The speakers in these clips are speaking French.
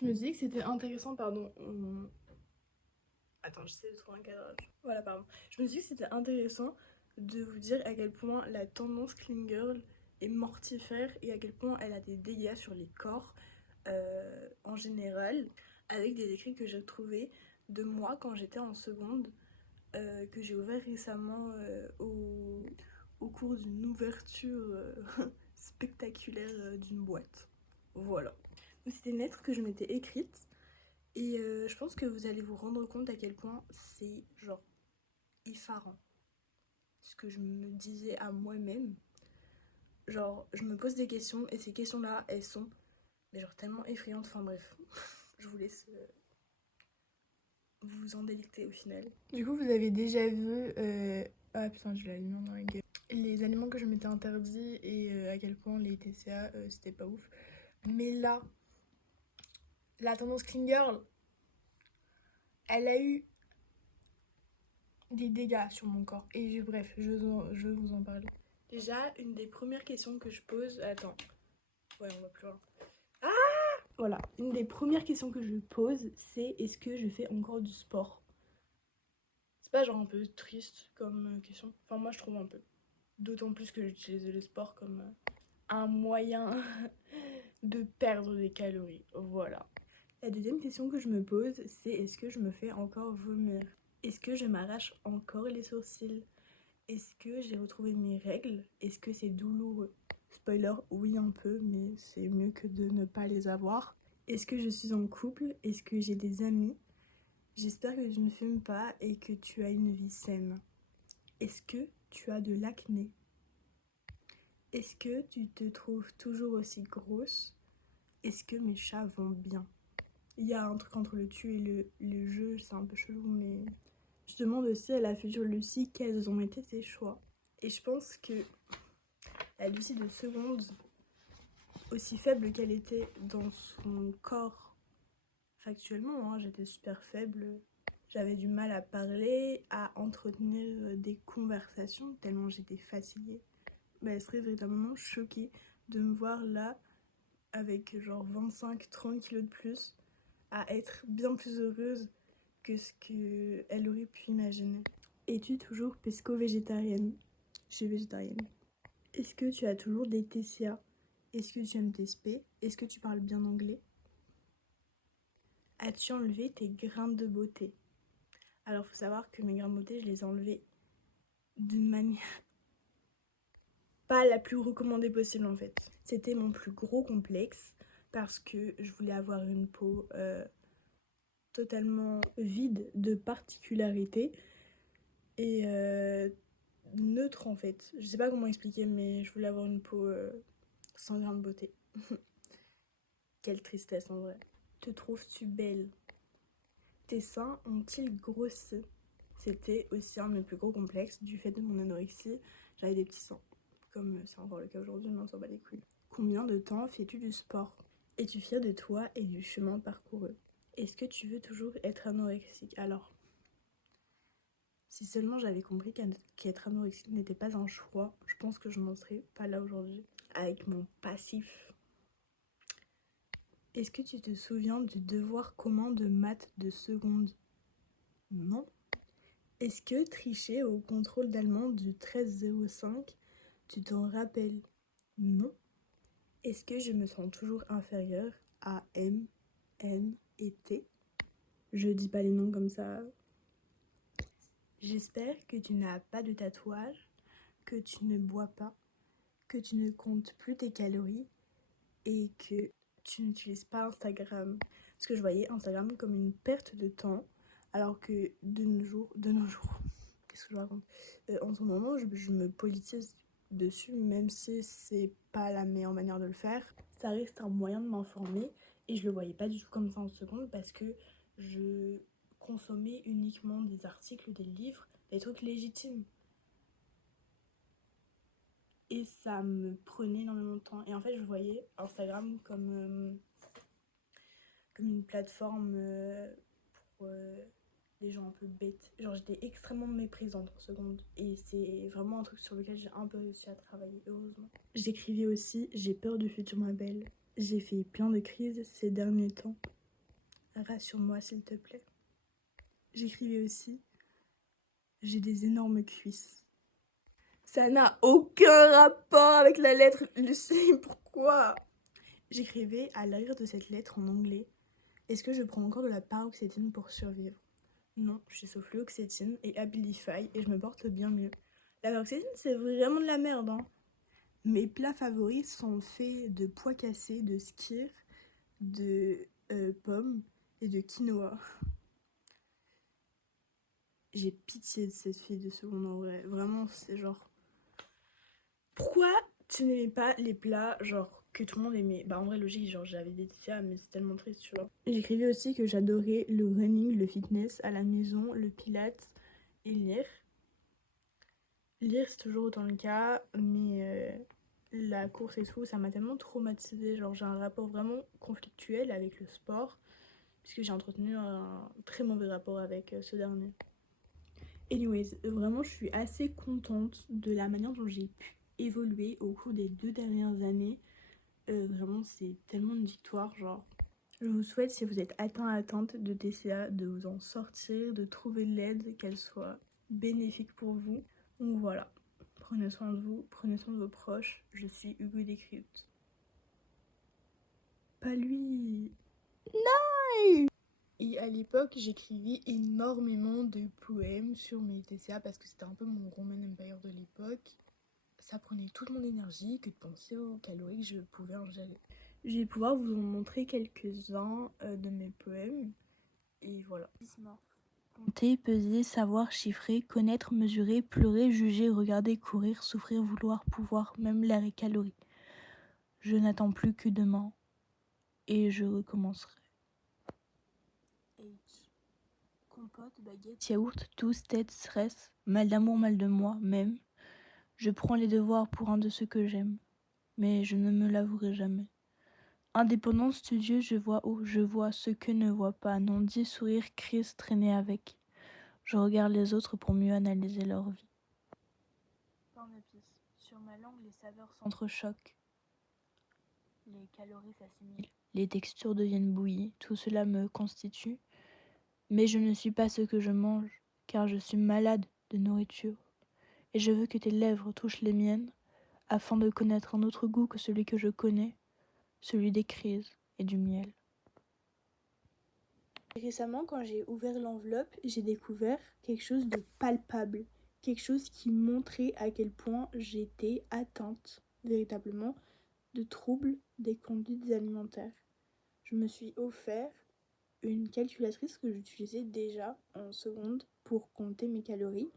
Je me disais que c'était intéressant, pardon. Attends, j'essaie de trouver un cadrage. Voilà, pardon. Je me disais que c'était intéressant de vous dire à quel point la tendance clean girl est mortifère et à quel point elle a des dégâts sur les corps en général, avec des écrits que j'ai trouvés de moi quand j'étais en seconde, que j'ai ouvert récemment au cours d'une ouverture spectaculaire d'une boîte. Voilà. Donc c'était une lettre que je m'étais écrite et je pense que vous allez vous rendre compte à quel point c'est genre effarant. Ce que je me disais à moi-même. Genre, je me pose des questions et ces questions-là, elles sont mais genre tellement effrayantes. Enfin bref, je vous laisse vous en délecter au final. Du coup, vous avez déjà vu... Ah putain, je l'ai allumé dans la gueule. Les aliments que je m'étais interdits et à quel point les TCA, c'était pas ouf. Mais là, la tendance clean girl, elle a eu des dégâts sur mon corps. Et bref, je veux vous en parler. Déjà, une des premières questions que je pose... Attends. Ouais, on va plus loin. Ah, voilà. Une des premières questions que je pose, c'est est-ce que je fais encore du sport? C'est pas genre un peu triste comme question? Enfin, moi, je trouve un peu. D'autant plus que j'utilise le sport comme un moyen de perdre des calories. Voilà. La deuxième question que je me pose, c'est est-ce que je me fais encore vomir? Est-ce que je m'arrache encore les sourcils? Est-ce que j'ai retrouvé mes règles? Est-ce que c'est douloureux? Spoiler, oui un peu, mais c'est mieux que de ne pas les avoir. Est-ce que je suis en couple? Est-ce que j'ai des amis? J'espère que tu ne fumes pas et que tu as une vie saine. Est-ce que tu as de l'acné? Est-ce que tu te trouves toujours aussi grosse? Est-ce que mes chats vont bien? Il y a un truc entre le tu et le je, c'est un peu chelou, mais... Je demande aussi à la future Lucie quels ont été ses choix. Et je pense que la Lucie de seconde, aussi faible qu'elle était dans son corps factuellement, hein, j'étais super faible. J'avais du mal à parler, à entretenir des conversations, tellement j'étais fatiguée. Mais elle serait véritablement choquée de me voir là, avec genre 25-30 kilos de plus, à être bien plus heureuse que ce qu'elle aurait pu imaginer. Es-tu toujours pesco-végétarienne? Je suis végétarienne. Est-ce que tu as toujours des TCA? Est-ce que tu aimes tes spé? Est-ce que tu parles bien anglais? As-tu enlevé tes grains de beauté? Alors faut savoir que mes grains de beauté, je les ai enlevés d'une manière pas la plus recommandée possible en fait. C'était mon plus gros complexe parce que je voulais avoir une peau totalement vide de particularités et neutre en fait. Je sais pas comment expliquer, mais je voulais avoir une peau sans grain de beauté. Quelle tristesse en vrai. Te trouves-tu belle? Tes seins ont-ils grossi? C'était aussi un de mes plus gros complexes du fait de mon anorexie. J'avais des petits seins, comme c'est encore le cas aujourd'hui, mais on s'en bat les couilles. Combien de temps fais-tu du sport? Es-tu fière de toi et du chemin parcouru? Est-ce que tu veux toujours être anorexique? Alors, si seulement j'avais compris qu'être anorexique n'était pas un choix, je pense que je n'en serais pas là aujourd'hui. Avec mon passif. Est-ce que tu te souviens du devoir commun de maths de seconde? Non. Est-ce que tricher au contrôle d'allemand du 1305, tu t'en rappelles? Non. Est-ce que je me sens toujours inférieure à M, N et T? Je dis pas les noms comme ça. J'espère que tu n'as pas de tatouage, que tu ne bois pas, que tu ne comptes plus tes calories et que tu n'utilises pas Instagram. Parce que je voyais Instagram comme une perte de temps, alors que de nos jours, qu'est-ce que je raconte? En ce moment, je me politise dessus, même si c'est pas la meilleure manière de le faire. Ça reste un moyen de m'informer et je le voyais pas du tout comme ça en seconde parce que je consommais uniquement des articles, des livres, des trucs légitimes. Et ça me prenait énormément de temps. Et en fait, je voyais Instagram comme une plateforme pour les gens un peu bêtes. Genre, j'étais extrêmement méprisante en seconde. Et c'est vraiment un truc sur lequel j'ai un peu réussi à travailler, heureusement. J'écrivais aussi « J'ai peur du futur, ma belle ». J'ai fait plein de crises ces derniers temps. Rassure-moi s'il te plaît. J'écrivais aussi j'ai des énormes cuisses. Ça n'a aucun rapport avec la lettre Lucie, pourquoi? J'écrivais à l'arrière de cette lettre en anglais. Est-ce que je prends encore de la paroxétine pour survivre? Non, je suis sous fluoxétine et Abilify et je me porte bien mieux. La paroxétine, c'est vraiment de la merde, hein. Mes plats favoris sont faits de pois cassés, de skyr, de pommes et de quinoa. J'ai pitié de cette fille de seconde en vrai. Vraiment, c'est genre... Pourquoi tu n'aimais pas les plats, genre, que tout le monde aimait? Bah en vrai, logique, genre, j'avais des TCA, mais c'est tellement triste, tu vois. J'écrivais aussi que j'adorais le running, le fitness à la maison, le pilates et lire. Lire, c'est toujours autant le cas, mais la course et tout, ça m'a tellement traumatisée. Genre, j'ai un rapport vraiment conflictuel avec le sport, puisque j'ai entretenu un très mauvais rapport avec ce dernier. Anyways, vraiment, je suis assez contente de la manière dont j'ai pu évoluer au cours des 2 dernières années. Vraiment, c'est tellement une victoire, genre. Je vous souhaite, si vous êtes atteinte de TCA, de vous en sortir, de trouver l'aide, qu'elle soit bénéfique pour vous. Donc voilà, prenez soin de vous, prenez soin de vos proches. Je suis Hugo Décrypte. Pas lui. Non. Et à l'époque, j'écrivais énormément de poèmes sur mes TCA parce que c'était un peu mon Roman Empire de l'époque. Ça prenait toute mon énergie que de penser aux calories que je pouvais ingérer. Je vais pouvoir vous en montrer quelques-uns de mes poèmes. Et voilà. Compter, peser, savoir, chiffrer, connaître, mesurer, pleurer, juger, regarder, courir, souffrir, vouloir, pouvoir, même l'air et calories. Je n'attends plus que demain et je recommencerai. H. Compote, baguette, yaourt, tous, tête, stress, mal d'amour, mal de moi, même. Je prends les devoirs pour un de ceux que j'aime, mais je ne me l'avouerai jamais. Indépendance, studieux, je vois haut, je vois ce que ne voit pas, non dit, sourire, crise, traîner avec. Je regarde les autres pour mieux analyser leur vie. Pain d'épices. Sur ma langue, les saveurs s'entrechoquent. Les calories s'assimilent. Les textures deviennent bouillies. Tout cela me constitue. Mais je ne suis pas ce que je mange, car je suis malade de nourriture. Et je veux que tes lèvres touchent les miennes, afin de connaître un autre goût que celui que je connais, celui des crises et du miel. Récemment, quand j'ai ouvert l'enveloppe, j'ai découvert quelque chose de palpable, quelque chose qui montrait à quel point j'étais atteinte véritablement de troubles des conduites alimentaires. Je me suis offert une calculatrice que j'utilisais déjà en seconde pour compter mes calories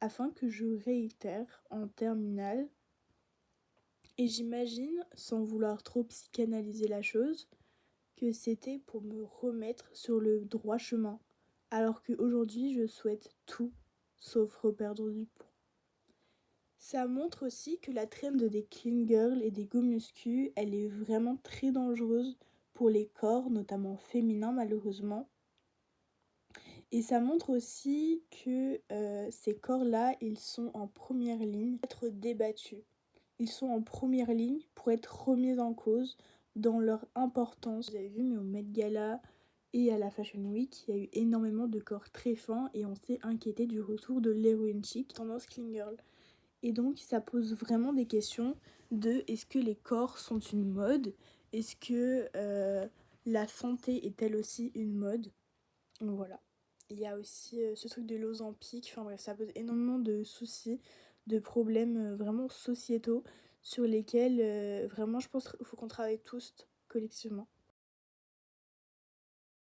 afin que je réitère en terminale. Et j'imagine, sans vouloir trop psychanalyser la chose, que c'était pour me remettre sur le droit chemin, alors qu'aujourd'hui je souhaite tout sauf reperdre du poids. Ça montre aussi que la trend des clean girls et des go muscu, elle est vraiment très dangereuse pour les corps, notamment féminins malheureusement. Et ça montre aussi que ces corps-là, ils sont en première ligne pour être débattus. Ils sont en première ligne pour être remis en cause dans leur importance. Vous avez vu, mais au Met Gala et à la Fashion Week, il y a eu énormément de corps très fins et on s'est inquiété du retour de l'héroïne chic, tendance clean girl. Et donc ça pose vraiment des questions de est-ce que les corps sont une mode? Est-ce que la santé est-elle aussi une mode? Donc voilà. Il y a aussi ce truc de l'Ozempic, enfin bref, ça pose énormément de soucis, de problèmes vraiment sociétaux sur lesquels vraiment je pense qu'il faut qu'on travaille tous collectivement.